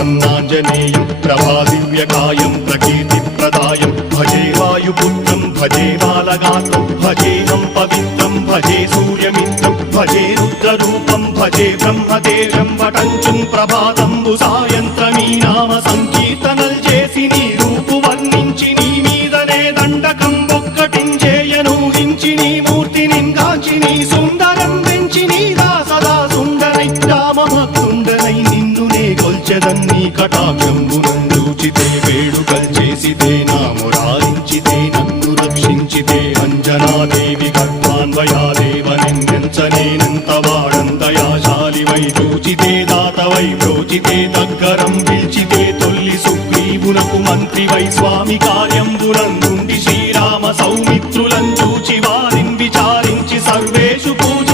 प्रसन्नाञ्जनेयं प्रभादिव्यकायं प्रकीर्तिप्रदायं भजे वायुपुत्रं भजे बालगात्रं भजेऽहं पवित्रं भजे सूर्यमित्रं भजे रुद्ररूपं भजे ब्रह्मदेवं वटञ्चुं प्रभाతంబు సాయంత్రమీ నామ సంకీర్తనల్ చేసి నీ రూపు వర్ణించి నీ మీదనే దండకం ఒక్కటించేయను హించి నీ మూర్తిని గాంచి నీ సుందరం వెంచి నీ దాసదా సుందరై రామభక్తుండనై నిన్నునే కొల్చెదన్ని కటాక్షంబునందూచితే వేడుకల్ చేసితే నా మురారించితే నన్ను రక్షించితే అంజనాదేవి గర్భాన్వయాదేవనెంచనేనంత వాడంతయాశాలివై చూచితే దాతవై ప్రోచితే దగ్గరం పిలిచితే తొల్లి సుగ్రీవునకు మంత్రివై స్వామి కార్యంబునందుండి శ్రీరామ సౌమిత్రులం చూచి వారిని విచారించి సర్వేషు పూజ